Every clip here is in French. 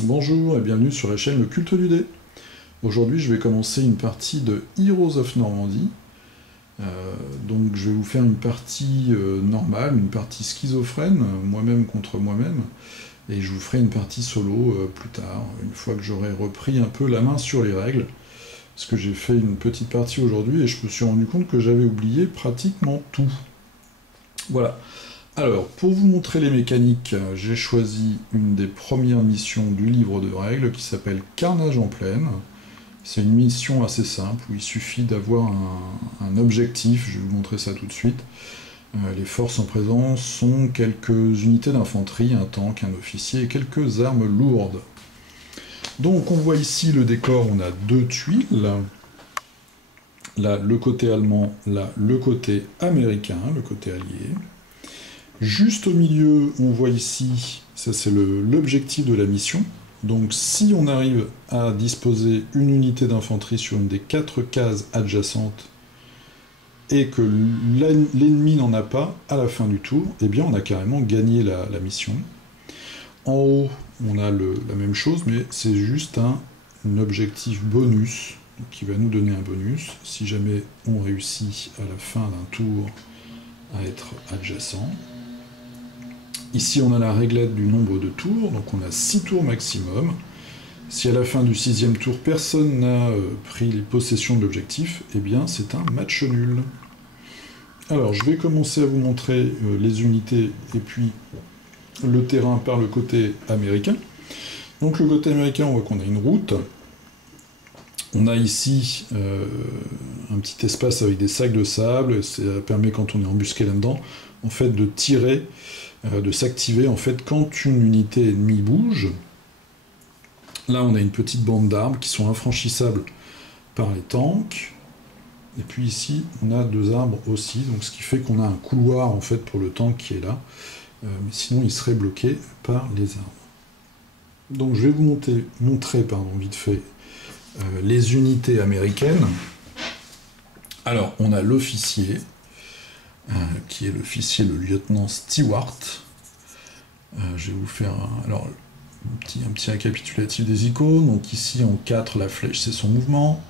Bonjour et bienvenue sur la chaîne Le Culte du Dé. Aujourd'hui je vais commencer une partie de Heroes of Normandy. Donc je vais vous faire une partie normale, une partie schizophrène, moi-même contre moi-même, et je vous ferai une partie solo plus tard, une fois que j'aurai repris un peu la main sur les règles, parce que j'ai fait une petite partie aujourd'hui et je me suis rendu compte que j'avais oublié pratiquement tout. Voilà. Alors, pour vous montrer les mécaniques, j'ai choisi une des premières missions du livre de règles qui s'appelle Carnage en plaine. C'est une mission assez simple où il suffit d'avoir un objectif, je vais vous montrer ça tout de suite. Les forces en présence sont quelques unités d'infanterie, un tank, un officier et quelques armes lourdes. Donc on voit ici le décor, on a deux tuiles. Là, le côté allemand, là, le côté américain, le côté allié. Juste au milieu, on voit ici, ça c'est l'objectif de la mission. Donc si on arrive à disposer une unité d'infanterie sur une des 4 cases adjacentes et que l'ennemi n'en a pas à la fin du tour, eh bien on a carrément gagné la mission. En haut, on a la même chose, mais c'est juste un objectif bonus qui va nous donner un bonus si jamais on réussit à la fin d'un tour à être adjacent. Ici, on a la réglette du nombre de tours, donc on a 6 tours maximum. Si à la fin du 6e tour, personne n'a pris possession de l'objectif, eh bien c'est un match nul. Alors, je vais commencer à vous montrer les unités et puis le terrain par le côté américain. Donc le côté américain, on voit qu'on a une route. On a ici un petit espace avec des sacs de sable, ça permet quand on est embusqué là-dedans, en fait de tirer, de s'activer en fait quand une unité ennemie bouge. Là on a une petite bande d'arbres qui sont infranchissables par les tanks. Et puis ici on a 2 arbres aussi, donc ce qui fait qu'on a un couloir en fait pour le tank qui est là. Mais sinon il serait bloqué par les arbres. Donc je vais vous montrer vite fait les unités américaines. Alors, on a l'officier, qui est l'officier, le lieutenant Stewart. Je vais vous faire un petit récapitulatif des icônes. Donc ici, en 4, la flèche, c'est son mouvement.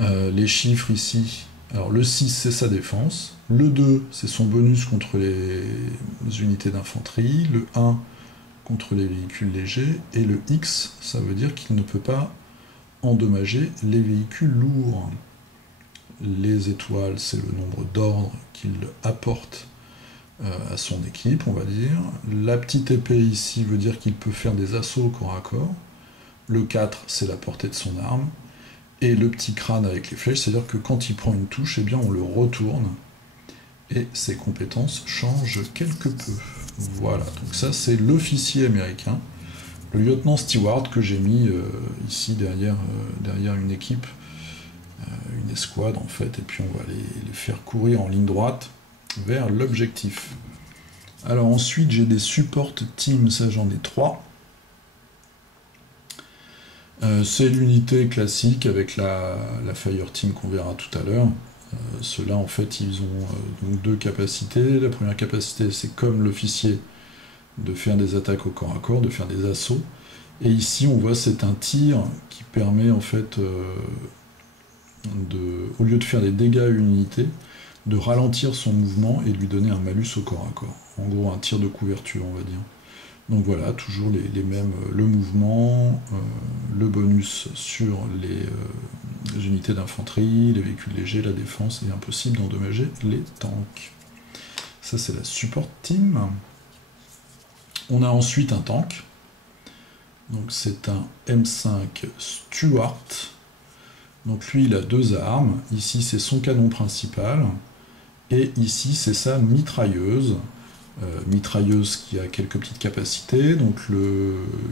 Les chiffres ici, alors le 6, c'est sa défense. Le 2, c'est son bonus contre les unités d'infanterie. Le 1, contre les véhicules légers. Et le X, ça veut dire qu'il ne peut pas endommager les véhicules lourds. Les étoiles, c'est le nombre d'ordres qu'il apporte à son équipe, on va dire. La petite épée ici veut dire qu'il peut faire des assauts corps à corps. Le 4, c'est la portée de son arme. Et le petit crâne avec les flèches, c'est-à-dire que quand il prend une touche, eh bien on le retourne. Et ses compétences changent quelque peu. Voilà, donc ça c'est l'officier américain. Le lieutenant Stewart que j'ai mis ici derrière une équipe, une escouade en fait, et puis on va les faire courir en ligne droite vers l'objectif. Alors ensuite j'ai des support teams, ça j'en ai 3. C'est l'unité classique avec la fire team qu'on verra tout à l'heure. Ceux-là en fait ils ont donc 2 capacités. La première capacité c'est comme l'officier, de faire des attaques au corps à corps, de faire des assauts. Et ici, on voit, c'est un tir qui permet, en fait, au lieu de faire des dégâts à une unité, de ralentir son mouvement et de lui donner un malus au corps à corps. En gros, un tir de couverture, on va dire. Donc voilà, toujours les mêmes, le mouvement, le bonus sur les unités d'infanterie, les véhicules légers, la défense, et impossible d'endommager les tanks. Ça, c'est la support team. On a ensuite un tank, donc c'est un M5 Stuart. Donc lui il a 2 armes, ici c'est son canon principal, et ici c'est sa mitrailleuse. Mitrailleuse qui a quelques petites capacités, donc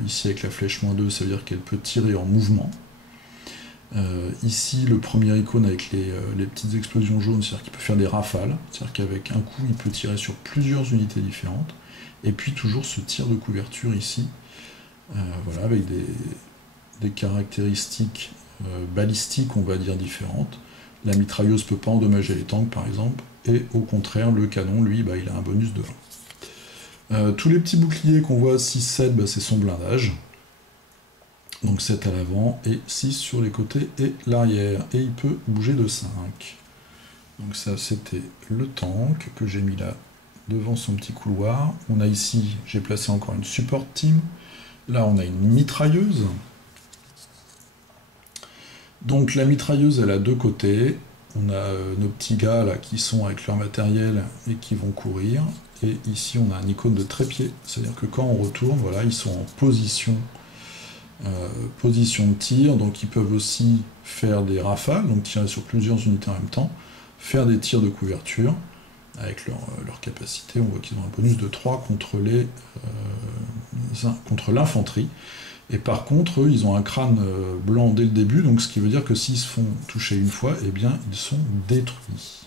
ici avec la flèche -2 ça veut dire qu'elle peut tirer en mouvement. Ici le premier icône avec les petites explosions jaunes, c'est-à-dire qu'il peut faire des rafales, c'est-à-dire qu'avec un coup il peut tirer sur plusieurs unités différentes. Et puis toujours ce tir de couverture ici, voilà, avec des caractéristiques balistiques, on va dire, différentes. La mitrailleuse ne peut pas endommager les tanks, par exemple, et au contraire, le canon, lui, il a un bonus de 1. Tous les petits boucliers qu'on voit 6-7, c'est son blindage. Donc 7 à l'avant et 6 sur les côtés et l'arrière. Et il peut bouger de 5. Donc ça, c'était le tank que j'ai mis là devant son petit couloir. On a ici, j'ai placé encore une support team. Là, on a une mitrailleuse. Donc la mitrailleuse, elle a deux côtés. On a nos petits gars là qui sont avec leur matériel et qui vont courir. Et ici, on a un icône de trépied. C'est-à-dire que quand on retourne, voilà, ils sont en position de tir. Donc ils peuvent aussi faire des rafales, donc tirer sur plusieurs unités en même temps. Faire des tirs de couverture avec leur capacité. On voit qu'ils ont un bonus de 3 contre l'infanterie. Et par contre, eux, ils ont un crâne blanc dès le début, donc ce qui veut dire que s'ils se font toucher une fois, eh bien, ils sont détruits.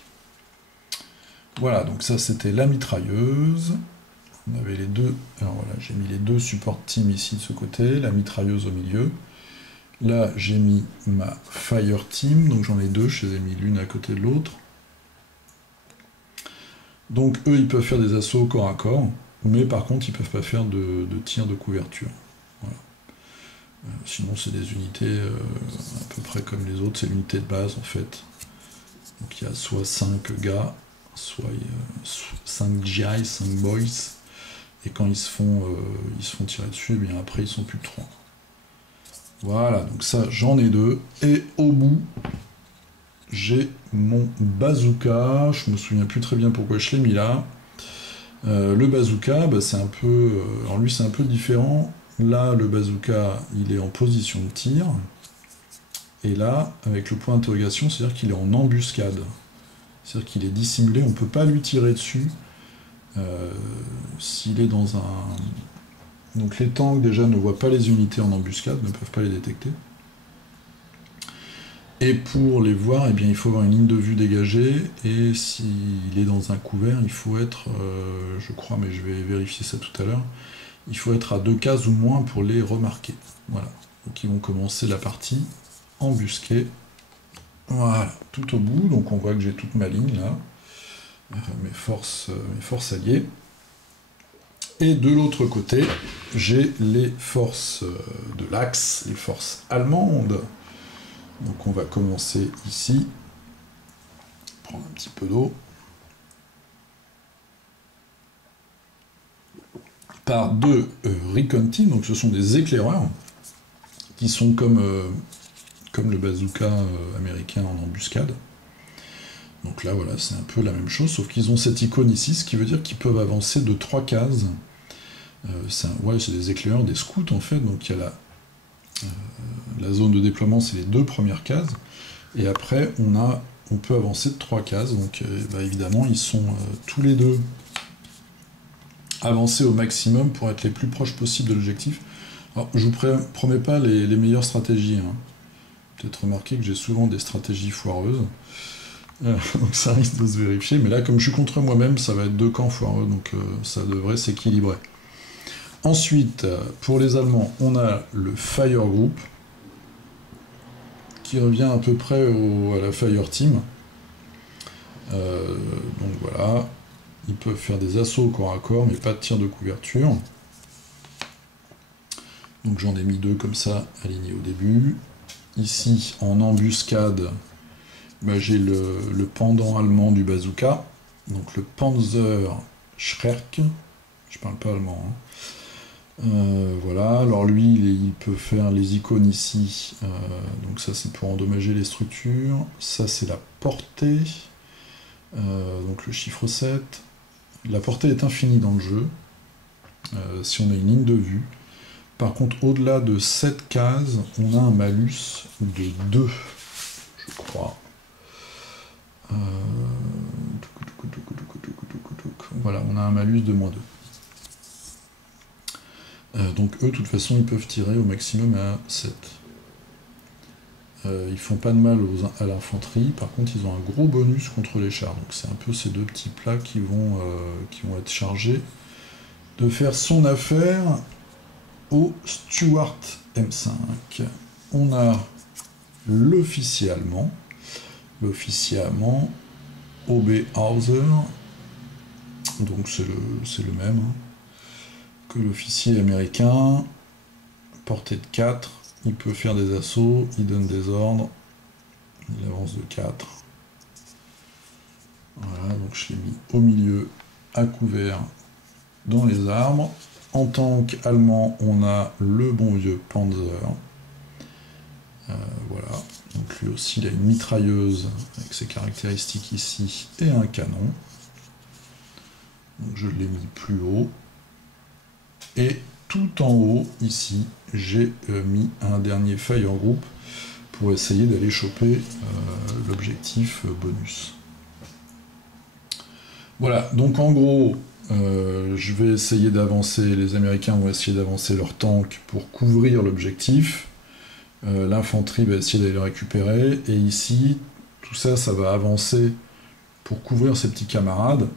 Voilà, donc ça, c'était la mitrailleuse. On avait les deux... Alors voilà, j'ai mis les deux support team ici de ce côté, la mitrailleuse au milieu. Là, j'ai mis ma fire team, donc j'en ai deux, je les ai mis l'une à côté de l'autre. Donc eux, ils peuvent faire des assauts au corps à corps, mais par contre, ils ne peuvent pas faire de tir de couverture. Voilà. Sinon, c'est des unités à peu près comme les autres, c'est l'unité de base en fait. Donc il y a soit 5 gars, soit 5 GI, 5 boys, et quand ils se font tirer dessus, eh bien après ils sont plus de 3. Voilà, donc ça j'en ai deux, et au bout, j'ai mon bazooka, je me souviens plus très bien pourquoi je l'ai mis là. Le bazooka, bah, c'est un peu... alors lui c'est un peu différent. Là, le bazooka, il est en position de tir. Et là, avec le point d'interrogation, c'est-à-dire qu'il est en embuscade. C'est-à-dire qu'il est dissimulé, on ne peut pas lui tirer dessus. S'il est dans un... Donc les tanks, déjà, ne voient pas les unités en embuscade, ne peuvent pas les détecter. Et pour les voir, eh bien, il faut avoir une ligne de vue dégagée. Et s'il est dans un couvert, il faut être... je crois, mais je vais vérifier ça tout à l'heure. Il faut être à 2 cases ou moins pour les remarquer. Voilà. Donc ils vont commencer la partie embusquée. Voilà, tout au bout. Donc on voit que j'ai toute ma ligne là. Mes forces alliées. Et de l'autre côté, j'ai les forces de l'Axe, les forces allemandes. Donc on va commencer ici. Prendre un petit peu d'eau. Par deux recon team, donc ce sont des éclaireurs qui sont comme le bazooka américain en embuscade. Donc là voilà, c'est un peu la même chose, sauf qu'ils ont cette icône ici, ce qui veut dire qu'ils peuvent avancer de 3 cases. C'est des éclaireurs, des scouts en fait, donc il y a la zone de déploiement, c'est les 2 premières cases, et après on peut avancer de 3 cases, donc évidemment ils sont tous les deux avancer au maximum pour être les plus proches possible de l'objectif. Alors, je vous promets pas les meilleures stratégies. Hein. Peut-être remarqué que j'ai souvent des stratégies foireuses. Donc ça risque de se vérifier. Mais là, comme je suis contre moi-même, ça va être 2 camps foireux. Donc ça devrait s'équilibrer. Ensuite, pour les Allemands, on a le Fire Group, qui revient à peu près à la Fire Team. Donc voilà. Ils peuvent faire des assauts au corps à corps, mais pas de tir de couverture. Donc j'en ai mis 2 comme ça, alignés au début. Ici, en embuscade, j'ai le pendant allemand du bazooka. Donc le Panzer Schreck. Je parle pas allemand. Voilà, alors lui, il peut faire les icônes ici. Donc ça, c'est pour endommager les structures. Ça, c'est la portée. Donc le chiffre 7. La portée est infinie dans le jeu, si on a une ligne de vue. Par contre, au-delà de 7 cases, on a un malus de 2, je crois. Voilà, on a un malus de -2. Donc eux, de toute façon, ils peuvent tirer au maximum à 7. Ils font pas de mal à l'infanterie, par contre ils ont un gros bonus contre les chars, donc c'est un peu ces 2 petits plats qui vont être chargés de faire son affaire au Stuart M5. On a l'officier allemand, Oberhauser, donc c'est le même que l'officier américain, portée de 4, il peut faire des assauts, il donne des ordres, il avance de 4. Voilà, donc je l'ai mis au milieu, à couvert, dans les arbres. En tank allemand, on a le bon vieux Panzer. Voilà, donc lui aussi il a une mitrailleuse avec ses caractéristiques ici et un canon. Donc je l'ai mis plus haut. Et tout en haut, ici, j'ai mis un dernier fire group pour essayer d'aller choper l'objectif bonus. Voilà, donc en gros, je vais essayer d'avancer, les Américains vont essayer d'avancer leur tank pour couvrir l'objectif. L'infanterie va essayer d'aller le récupérer, et ici, tout ça, ça va avancer pour couvrir ses petits camarades.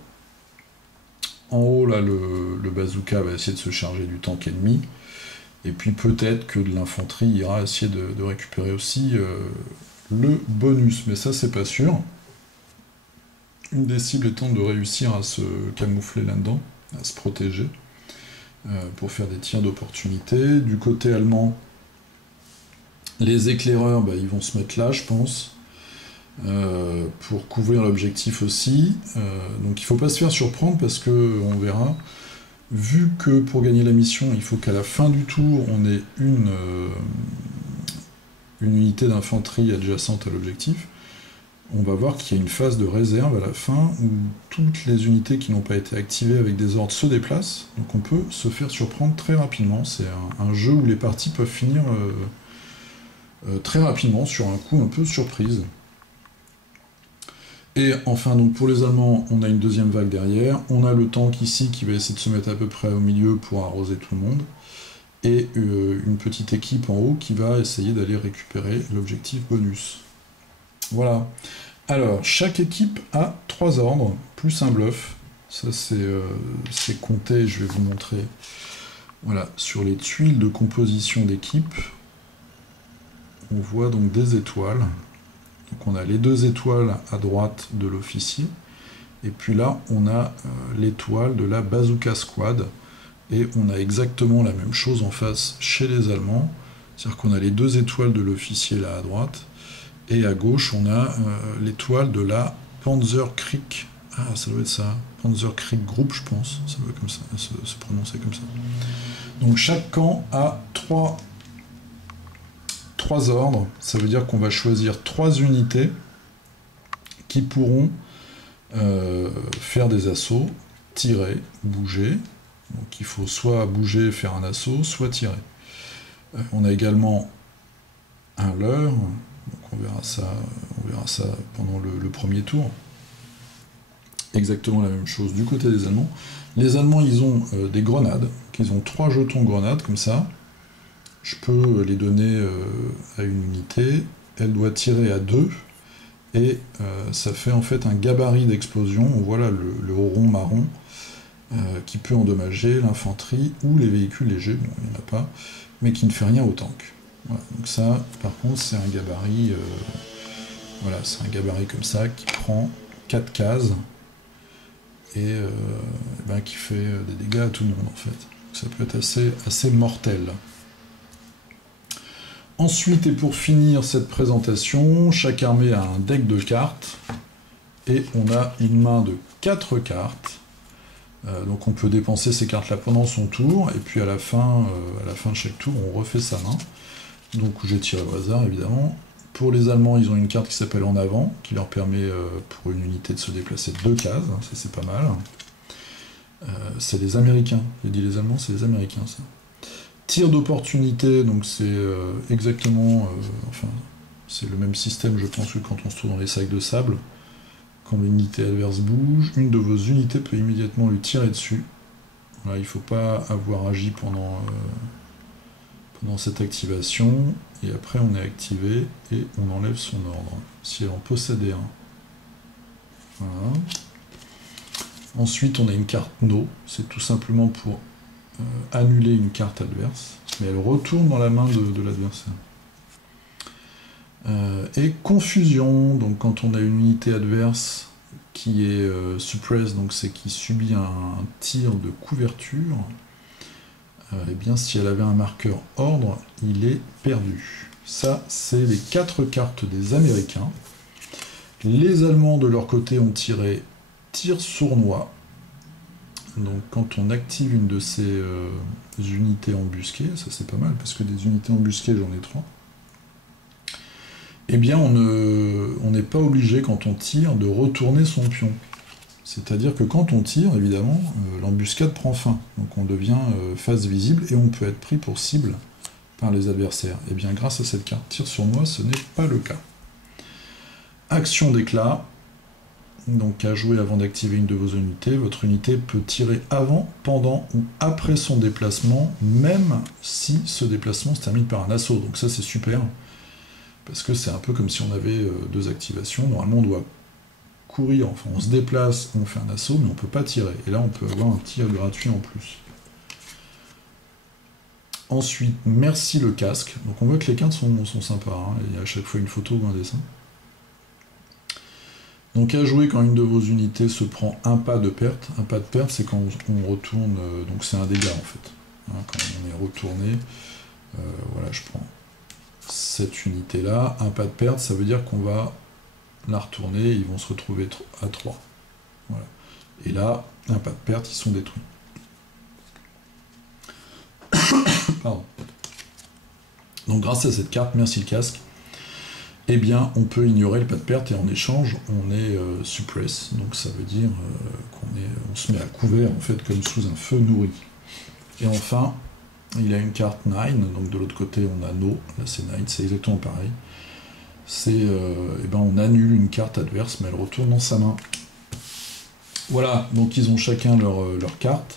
En haut, là, le bazooka va essayer de se charger du tank ennemi, et puis peut-être que de l'infanterie ira essayer de récupérer aussi le bonus, mais ça, c'est pas sûr. Une des cibles étant de réussir à se camoufler là-dedans, à se protéger, pour faire des tirs d'opportunité. Du côté allemand, les éclaireurs, bah, ils vont se mettre là, je pense, pour couvrir l'objectif aussi. Donc il ne faut pas se faire surprendre parce que on verra. Vu que pour gagner la mission, il faut qu'à la fin du tour, on ait une unité d'infanterie adjacente à l'objectif, on va voir qu'il y a une phase de réserve à la fin où toutes les unités qui n'ont pas été activées avec des ordres se déplacent. Donc on peut se faire surprendre très rapidement. C'est un jeu où les parties peuvent finir très rapidement sur un coup un peu surprise. Et enfin, donc pour les Allemands, on a une deuxième vague derrière. On a le tank ici qui va essayer de se mettre à peu près au milieu pour arroser tout le monde. Et une petite équipe en haut qui va essayer d'aller récupérer l'objectif bonus. Voilà. Alors, chaque équipe a 3 ordres, plus un bluff. Ça, c'est compté, je vais vous montrer. Voilà, sur les tuiles de composition d'équipe, on voit donc des étoiles. Donc on a les 2 étoiles à droite de l'officier, et puis là, on a l'étoile de la Bazooka Squad, et on a exactement la même chose en face chez les Allemands, c'est-à-dire qu'on a les 2 étoiles de l'officier là à droite, et à gauche, on a l'étoile de la Panzerkrieg. Ah, ça doit être ça. Panzerkrieg Group, je pense. Ça doit comme ça, se prononcer comme ça. Donc chaque camp a 3 ordres. Ça veut dire qu'on va choisir 3 unités qui pourront faire des assauts, tirer, bouger. Donc il faut soit bouger, faire un assaut, soit tirer. On a également un leurre. Donc on verra ça pendant le premier tour. Exactement la même chose du côté des Allemands. Les Allemands, ils ont des grenades. Ils ont 3 jetons grenades, comme ça. Je peux les donner à une unité. Elle doit tirer à 2. Et ça fait en fait un gabarit d'explosion. On voit là le rond marron qui peut endommager l'infanterie ou les véhicules légers. Bon, il n'y en a pas. Mais qui ne fait rien au tank. Voilà, donc ça, par contre, c'est un gabarit, voilà, c'est un gabarit comme ça qui prend 4 cases et qui fait des dégâts à tout le monde en fait. Donc ça peut être assez mortel. Ensuite, et pour finir cette présentation, chaque armée a un deck de cartes et on a une main de 4 cartes. Donc on peut dépenser ces cartes-là pendant son tour et puis à la fin de chaque tour, on refait sa main. Donc j'ai tiré au hasard évidemment. Pour les Allemands, ils ont une carte qui s'appelle En Avant, qui leur permet pour une unité de se déplacer 2 cases, ça c'est pas mal. C'est les Américains, j'ai dit les Allemands, c'est les Américains ça. Tir d'opportunité, donc c'est exactement, c'est le même système je pense que quand on se trouve dans les sacs de sable. Quand l'unité adverse bouge, une de vos unités peut immédiatement lui tirer dessus. Voilà, il ne faut pas avoir agi pendant cette activation, et après on est activé et on enlève son ordre, si elle en possédait un. Voilà. Ensuite on a une carte No, c'est tout simplement pour annuler une carte adverse, mais elle retourne dans la main de l'adversaire. Et confusion, donc quand on a une unité adverse qui est suppress, donc c'est qui subit un tir de couverture, eh bien si elle avait un marqueur ordre, il est perdu. Ça, c'est les 4 cartes des Américains. Les Allemands, de leur côté, ont tiré tir sournois. Donc quand on active une de ces unités embusquées, ça c'est pas mal, parce que des unités embusquées, j'en ai 3, eh bien on n'est pas obligé, quand on tire, de retourner son pion. C'est-à-dire que quand on tire, évidemment, l'embuscade prend fin. Donc on devient face visible, et on peut être pris pour cible par les adversaires. Et bien grâce à cette carte tir sournois, ce n'est pas le cas. Action d'éclat. Donc à jouer avant d'activer une de vos unités. Votre unité peut tirer avant, pendant ou après son déplacement, même si ce déplacement se termine par un assaut. Donc ça c'est super, parce que c'est un peu comme si on avait 2 activations. Normalement on doit courir, enfin on se déplace, on fait un assaut, mais on ne peut pas tirer. Et là on peut avoir un tir gratuit en plus. Ensuite, merci le casque. Donc on voit que les cartes sont sympas, hein. Il y a à chaque fois une photo ou un dessin. Donc à jouer quand une de vos unités se prend un pas de perte. Un pas de perte, c'est quand on retourne, donc c'est un dégât en fait. Hein, quand on est retourné, voilà, je prends cette unité-là. Un pas de perte, ça veut dire qu'on va la retourner, ils vont se retrouver à 3. Voilà. Et là, un pas de perte, ils sont détruits. Pardon. Donc grâce à cette carte, merci le casque, eh bien, on peut ignorer le pas de perte, et en échange, on est suppress, donc ça veut dire on se met à couvert, en fait, comme sous un feu nourri. Et enfin, il a une carte 9, donc de l'autre côté, on a No, là c'est 9, c'est exactement pareil. C'est, eh ben, on annule une carte adverse, mais elle retourne dans sa main. Voilà, donc ils ont chacun leur carte.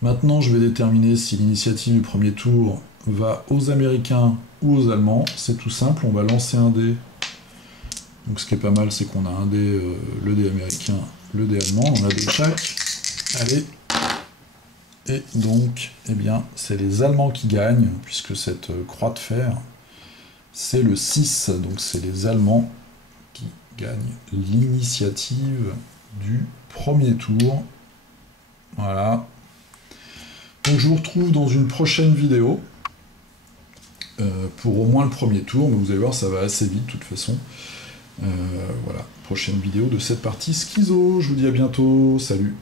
Maintenant, je vais déterminer si l'initiative du premier tour va aux Américains ou aux Allemands. C'est tout simple, on va lancer un dé. Donc ce qui est pas mal, c'est qu'on a un dé, le dé américain, le dé allemand, on a des chaque. Allez. Et donc, eh bien, c'est les Allemands qui gagnent, puisque cette croix de fer, c'est le 6. Donc c'est les Allemands qui gagnent l'initiative du premier tour. Voilà. Donc je vous retrouve dans une prochaine vidéo, pour au moins le premier tour, mais vous allez voir, ça va assez vite de toute façon. Voilà, prochaine vidéo de cette partie Schizo, je vous dis à bientôt, salut.